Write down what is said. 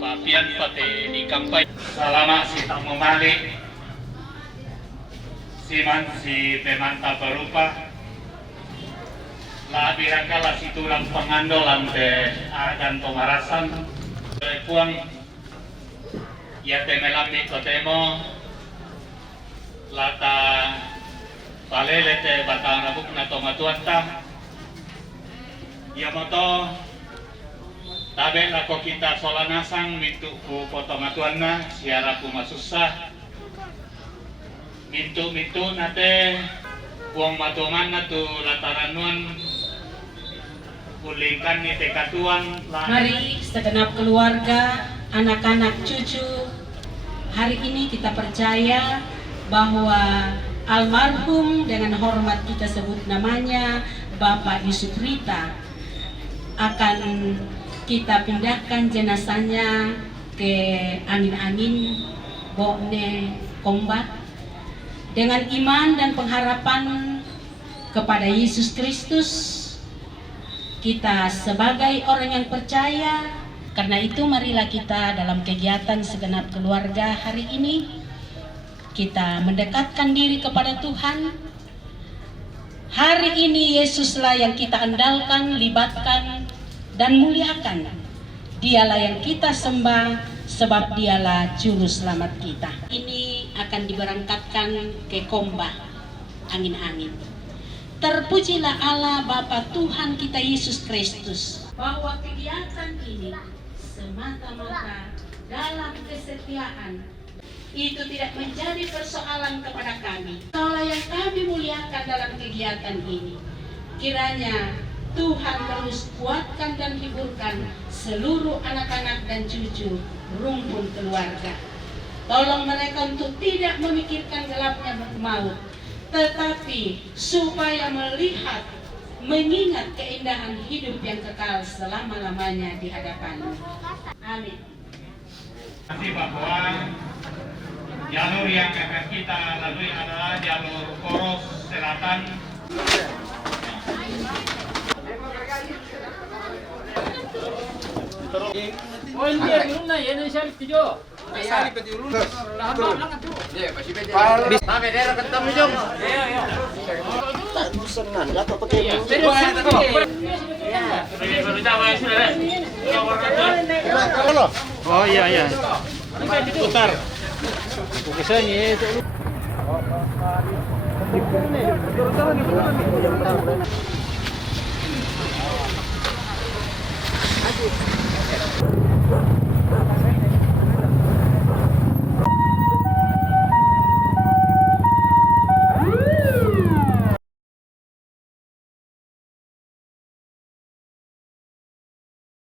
Papian pati di kampay selama si tak memalik si pemanta berupa la birangkala si tulang pengandolan te agan pemarasan puang ya temelami kotemo lata palele te batang rabuk na tomatuanta ya moto tabe lako kita solanasang mintu ku potomatuanna siara ku masusah mintu nate uang matuman na tu lataranuan ulingkan ni tekatuan. Mari segenap keluarga, anak-anak, cucu, hari ini kita percaya bahwa almarhum dengan hormat kita sebut namanya Bapak Yusuf Rita akan kita pindahkan jenazahnya ke angin-angin Bokne Kombat dengan iman dan pengharapan kepada Yesus Kristus. Kita sebagai orang yang percaya, karena itu marilah kita dalam kegiatan segenap keluarga hari ini kita mendekatkan diri kepada Tuhan. Hari ini Yesuslah yang kita andalkan, libatkan dan muliakan. Dialah yang kita sembah sebab dialah juru selamat kita. Ini akan diberangkatkan ke Komba, angin-angin. Terpujilah Allah Bapa Tuhan kita Yesus Kristus, bahwa kegiatan ini semata-mata dalam kesetiaan itu tidak menjadi persoalan kepada kami. Allah yang kami muliakan dalam kegiatan ini, kiranya Tuhan terus kuatkan dan hiburkan seluruh anak-anak dan cucu rumpun keluarga. Tolong mereka untuk tidak memikirkan gelapnya maut, tetapi supaya melihat, mengingat keindahan hidup yang kekal selama-lamanya di hadapan-Mu. Amin. Terima kasih bahwa jalur yang akan kita lalui adalah jalur Poros Selatan Oh ini belum na, yan ang salip tiyo. Salip pati ulun. Lahat ba lang ato? Sabi dera kentam niyo. Oh iya iya. Putar. Bukisan ya itu. Aduh.